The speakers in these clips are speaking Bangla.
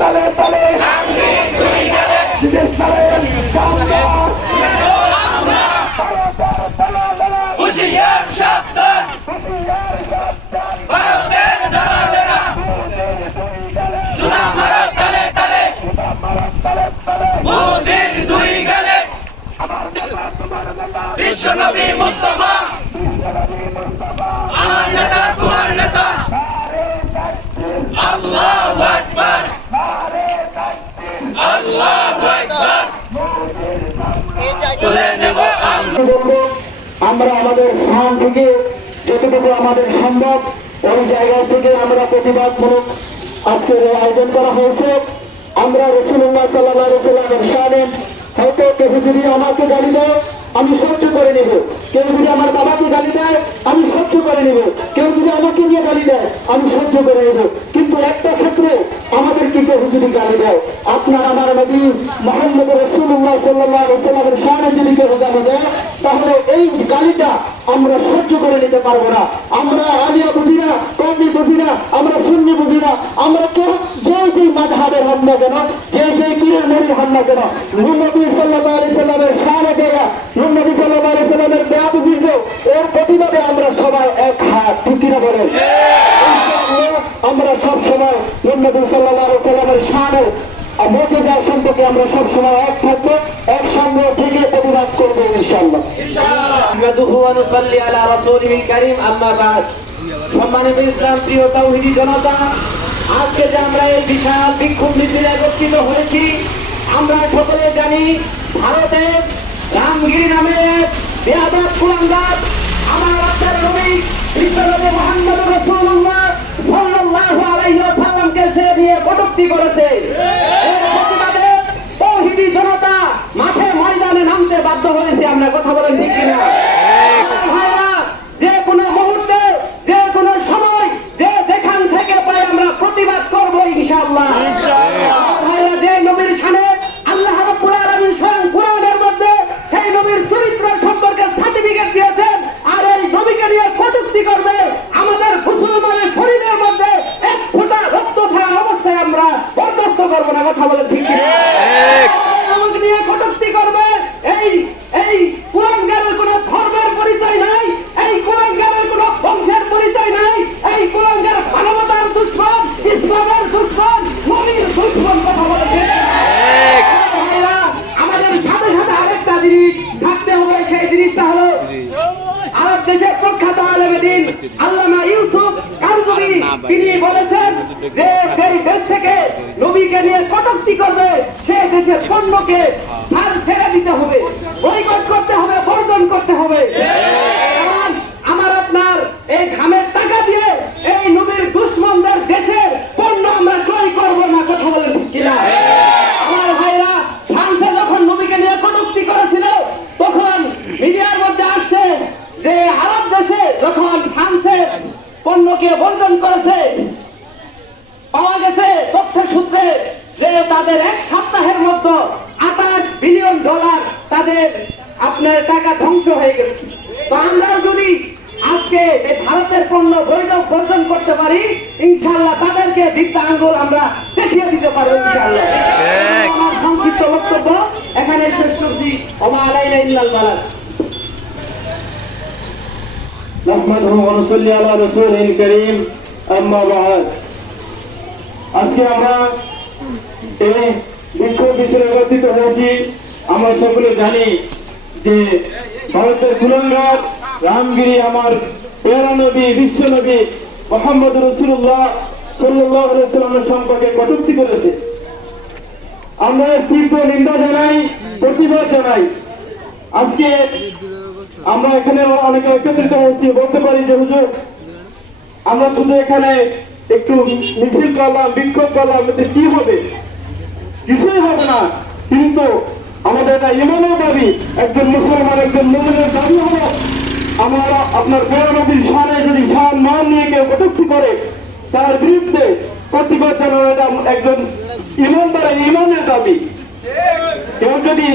তালে তালে হুশিয়ার সাবধান, ভারতের দালালেরা জুতা মারো তালে তালে, মোদির দুই গালে বিশ্বনবী মুস্তাফা, আমার নেতা তোমার নেতা, আল্লাহু আকবার, আল্লাহু আকবার। তুলে নেব আমরা আমাদের স্থান থেকে যতটুকু আমাদের সম্ভব ওই জায়গা থেকে আমরা প্রতিবাদমূলক আজকের আয়োজন করা হয়েছে। আমরা রাসূলুল্লাহ সাল্লাল্লাহু আলাইহি ওয়াসাল্লামের শানে হয়তো কেউ যদি আমাকে গালি দেয় আমি সহ্য করে নেব, কেউ যদি আমার বাবাকে গালি দেয় আমি সহ্য করে নেব, কেউ যদি আমাকে নিয়ে গালি দেয় আমি সহ্য করে নেব, কিন্তু একটা ক্ষেত্রে আমাদেরকে কেউ যদি গালি দেয়, আপনার আমার নবী মুহাম্মদ রাসূলুল্লাহ সাল্লাল্লাহু আলাইহি ওয়াসাল্লামের শানে যদি কেউ গালি দেয় তাহলে এই গালিটা আমরা সহ্য করে নিতে পারবো না। আমরা আলিয়া বুঝি না, কওমি বুঝি না, আমরা সুন্নি বুঝি না, আমরা কেউ যে মাযহাবের হন না কেন, যে পীরের মুরিদ হন না কেন, নবী সাল্লাল্লাহু আলাইহি ওয়াসাল্লামের শানে গায়া নবী সাল্লাল্লাহু আলাইহি ওয়াসাল্লামের বেয়াদবির এর প্রতিবাদে আমরা সবাই এক হাত, ঠিক কিনা বলেন? আমরা সব সময় নবী সাল্লাল্লাহু আলাইহি ওয়াসাল্লামের শানের মুজিজা সম্পর্কে আমরা সব সময় এক থাকবো, একসঙ্গে থেকে প্রতিবাদ করবো ইনশাআল্লাহ। আহমাদুহু ওয়া নুসাল্লি আলা রাসূলিহিল কারীম, আম্মা বা'দ। সম্মানিত ইসলাম প্রিয় তাওহীদি জনতা, আজকে যে আমরা এই বিশাল বিক্ষোভ মিছিলে একত্রিত হয়েছি, আমরা সকলে জানি ভারতের রামগিরি নামে এক বেয়াদব কুলাঙ্গার আমার আপনার নবী বিশ্বনবী মুহাম্মদ রাসূলুল্লাহ সাল্লাল্লাহু আলাইহি ওয়াসাল্লামকে সে নিয়ে কটূক্তি করেছে। এর প্রতিবাদে তাওহীদি জনতা মাঠে ময়দানে নামতে বাধ্য হয়েছে। আমরা কথা বলেন ঠিক কিনা? যে কোনো মুহূর্তে, যে কোনো সময়, যে যেখান থেকে পাই আমরা প্রতিবাদ করব ইনশাআল্লাহ। ভাইরা, যে নবীর শানে আল্লাহ রাব্বুল আলামিন স্বয়ং কুরআনের মধ্যে সেই নবীর চরিত্র সম্পর্কে সার্টিফিকেট দিয়েছেন, আর এই নবীকে নিয়ে কটূক্তি করবে, আমাদের মুসলমানের শরীরের মধ্যে এক ফোঁটা রক্ত থাকা অবস্থায় আমরা বরদাস্ত করব না। কথা বলেন ঠিক কিনা? আমাকে নিয়ে কটূক্তি করবে, এই কুলাঙ্গারের কোনো ধর্মের পরিচয় নাই, এই কুলাঙ্গারের কোনো বংশের পরিচয় নাই, এই কুলাঙ্গার মানবতার দুশমন, ইসলামের দুশমন, নবীর দুশমন। কথা বলে আমাদের সাথে সাথে আরেকটা জিনিস থাকতে হবে, সেই জিনিসটা হলো আরব দেশের প্রখ্যাত আলেম দ্বীন আল্লামা ইউসুফ কারজুবি, তিনি বলেছেন যে সেই দেশ থেকে নবীকে নিয়ে কটূক্তি করবে সেই দেশের পণ্যকে ছাড় ছেড়ে দিতে হবে, বয়কট করতে হবে, বর্জন করতে হবে। কারণ আমার আপনার এই ঘামের টাকা দিয়ে এই নবীর দুশমনদের দেশের পণ্য আমরা ক্রয় করব না। কথা বলেন ঠিক কিনা? আমার ভাইরা, ফ্রান্সে যখন নবীকে নিয়ে কটূক্তি করেছিল তখন মিডিয়ার মধ্যে আসছে যে আরব দেশে যখন ফ্রান্সের পণ্যকে বর্জন করেছে, পাওয়া গেছে তথ্য সূত্রে যে তাদের এক সপ্তাহের মধ্যে $28 বিলিয়ন তাদের আপনার টাকা ধ্বংস হয়ে গেছে। তো আমরাও যদি আজকে এই ভারতের পণ্য বর্জন করতে পারি, ইনশাআল্লাহ তাদেরকে বিদ্যা আঙ্গুল আমরা দেখিয়ে দিতে পারবো ইনশাআল্লাহ। আমার সংক্ষিপ্ত বক্তব্য এখানে শেষ করছি। ওমা আলাইনা ইল্লাল বালাগ। নাহমাদুহু ওয়া নুসাল্লি আলা রাসূলিল কারীম, আম্মা বা'দ। আজকে আমরা এই বিক্ষোভ মিছিলে একত্রিত হয়েছি। আমরা সকলে জানি যে ভারতের কুলাঙ্গার রামগিরি আমার প্যারা নবী, বিশ্ব নবী মুহাম্মদ রাসূলুল্লাহ সাল্লাল্লাহু আলাইহি ওয়াসাল্লামের সম্পর্কে কটূক্তি করেছে। আমরা এর তীব্র নিন্দা জানাই, প্রতিবাদ জানাই। আজকে আমরা এখানে অনেকে একত্রিত হয়েছি, বলতে পারি যে হুজুর আমরা শুধু এখানে একটু মিছিল করলাম, বিক্ষোভ করলাম, এতে কি হবে? কিছুই হবে না। কিন্তু আমাদের এটা ইমানের দাবি, একজন মুসলমান, একজন মুমিনের দাবি হলো আমরা আপনার প্যারা নবীর শানে যদি শান মান নিয়ে কেউ কটূক্তি করে তার বিরুদ্ধে প্রতিবাদ জানানো এটা একজন ইমানদারের ইমানের দাবি। কেউ যদি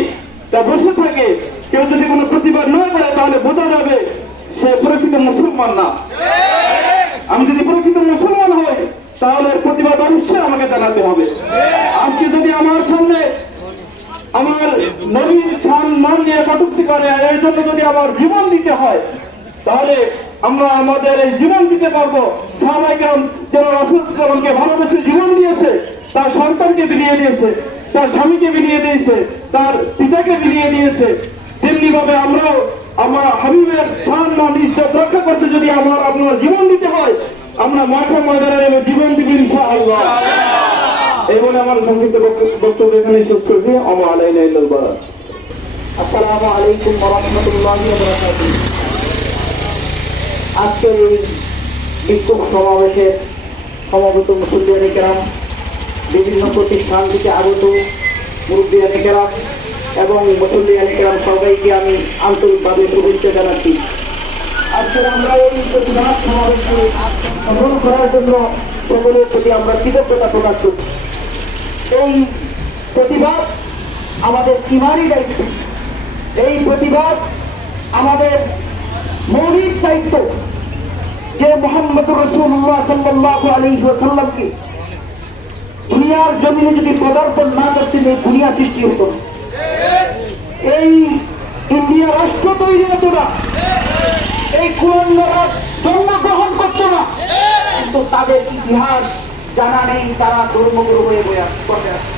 তা বসে থাকে, কেউ যদি কোনো প্রতিবাদ না করে তাহলে বোঝা যাবে সে প্রকৃত মুসলমান না। আমি যদি প্রকৃত মুসলমান হই তাহলে এর প্রতিবাদ অবশ্যই আমাকে জানাতে হবে। আজকে যদি আমার সামনে আমার নবীর সম্মান নিয়ে কটূক্তি করে, এর জন্য যদি আমার জীবন দিতে হয়, তাহলে আমরা আমাদের এই জীবন দিতে পারবো। সাহাবায়ে কেরাম যারা রাসূল সাল্লাল্লাহু আলাইহি ওয়াসাল্লামকে ভালোবেসে জীবন দিয়েছে, তার সন্তানকে বিলিয়ে দিয়েছে, তার স্বামীকে বিলিয়ে দিয়েছে, তার পিতাকে বিলিয়ে দিয়েছে, তেমনি ভাবে আমরাও আমার হাবিবের সম্মান ইজ্জত রক্ষা করতে যদি আপনার জীবন দিতে হয়, আমরা মাঠে ময়দানে নেমে জীবন দিব ইনশাআল্লাহ। এই বলে আমার সংক্ষিপ্ত বক্তব্য এখানে শেষ করছি। আমা আলাইনা ইল্লাল বালাগ। আসসালামু আলাইকুম ওয়া রাহমাতুল্লাহি ওয়া বারাকাতুহু। আজকের এই বিক্ষোভ সমাবেশে সমবেত মুসল্লিয়ানে কেরাম, বিভিন্ন প্রতিষ্ঠান থেকে আগত মুরব্বিয়ানে কেরাম এবং মুসল্লিয়ানে কেরাম সবাইকে আমি আন্তরিকভাবে শুভেচ্ছা জানাচ্ছি। আজকের আমরা এই প্রতিবাদ সমাবেশকে সফল করার জন্য সকলের প্রতি আমরা কৃতজ্ঞতা প্রকাশ করছি। এই প্রতিবাদ আমাদের ইমানি দায়িত্ব, এই প্রতিবাদ আমাদের মৌলিক দায়িত্ব যে মুহাম্মদুর রাসূলুল্লাহ সাল্লাল্লাহু আলাইহি ওয়াসাল্লামকে দুনিয়ার জমিনে যদি পদার্পণ না করতেন এই দুনিয়া সৃষ্টি হতো না, এই ইন্ডিয়া রাষ্ট্র তৈরি হতো না, এই কুলাঙ্গারা জন্মগ্রহণ করতো না। কিন্তু তাদের ইতিহাস জানা নেই, তারা ধর্মগুরু হয়ে বসে আছে।